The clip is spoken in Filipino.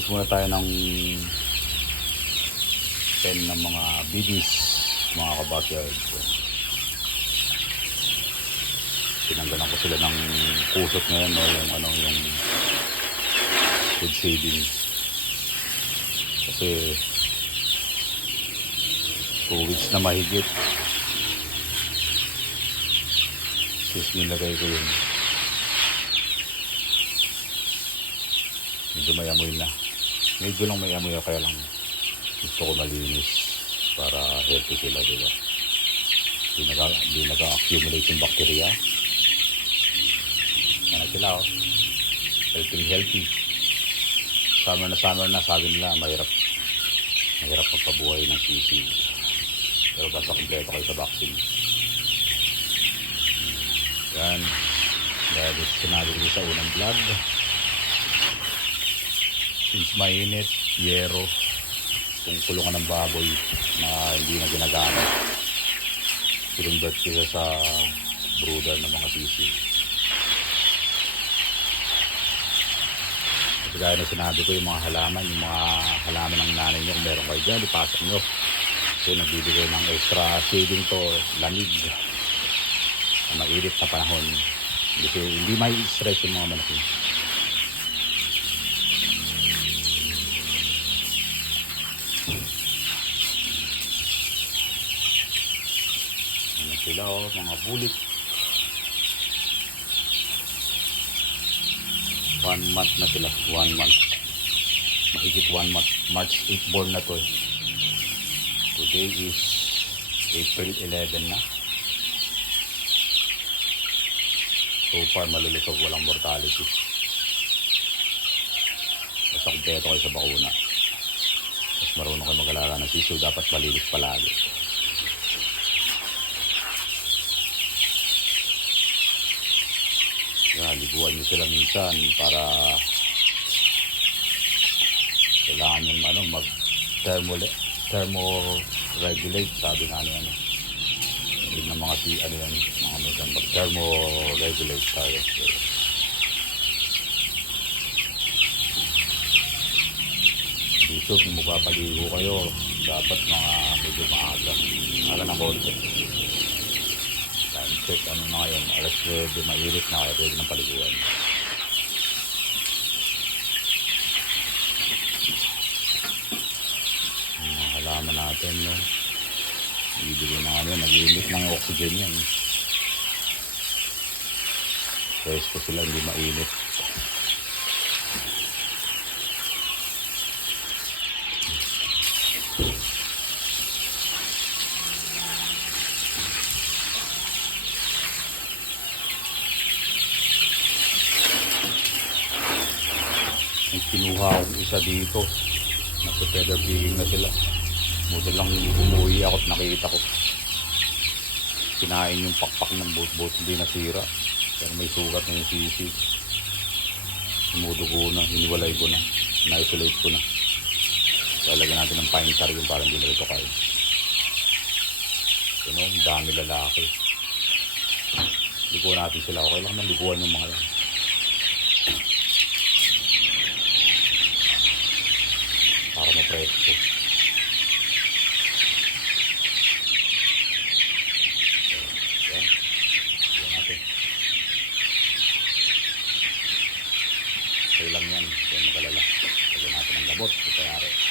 Linis muna tayo ng pen ng mga bidis, mga kabakyard. Tinanggalan ko sila ng kusot ngayon, no? Yung food saving. Kasi 2 weeks na mahigit sis nilagay ko yun. Medyo may amoy na. Medyo lang may amoy, kaya lang gusto ko malinis para healthy sila, diba? Hindi nag-accumulate yung bacteria. Yan sila, oh. Healthy. Summer na, sabi nila, mahirap magpabuhay ng sisi. Pero basta kompleto kayo sa vaccine. Yan. Dahil sinabi ko sa unang vlog, since mainit, yero, kung kulungan ng baboy na hindi na ginagamit, sinundat sila sa brooder ng mga sisi. Kasi gaya na sinabi ko, yung mga halaman ng nanay nyo, kung meron kayo dyan, ipasok nyo. So nagbibigay ng extra shading to, lamig na mainit na panahon. Kasi hindi may stress yung mga manok. Ano sila, oh, mga bulik. 1 month na sila, 1 month. Mahigit 1 month. March 8 born na to, eh. Today is April 11 na. So far malulusog, walang mortality. Basta kumpleto kayo sa bakuna. Mas marunong kayo mag-alaga ng sisiw, dapat malinis palagi. Yan, liguan nyo sila minsan para kailangan yung mag-thermo-regulate, sabi nga ni yun ng mga mag-thermo-regulate tayo. Dito kung magpapaligo kayo, dapat mga medyo maaga ng konti. Time check, ano na ngayon, alas 9, mainit na, kaya pwede ng paliguan. Mga halaman natin, no? Ibigay na kami, nag-iinit ng oxygen yan. Pwesto sila, hindi mainit. May kinuha akong isa dito. Nasa feather peeling na sila. Buti lang umuwi ako at nakita ko. Kinain yung pakpak ng boat, hindi nasira. Pero may sugat na yung sisi. Sumudugo na, hiniwalay ko na. Na-isolate ko na. Lalagyan natin ng pine tar yung para hindi na ito kayo. Ito, no? Ang dami lalaki. Liguan natin sila. Okay lang man liguan yung mga yan. Para mapresko. Yan. Liguan natin. Okay lang yan. Yan magalala. Lagyan natin ng labot. Ito yari.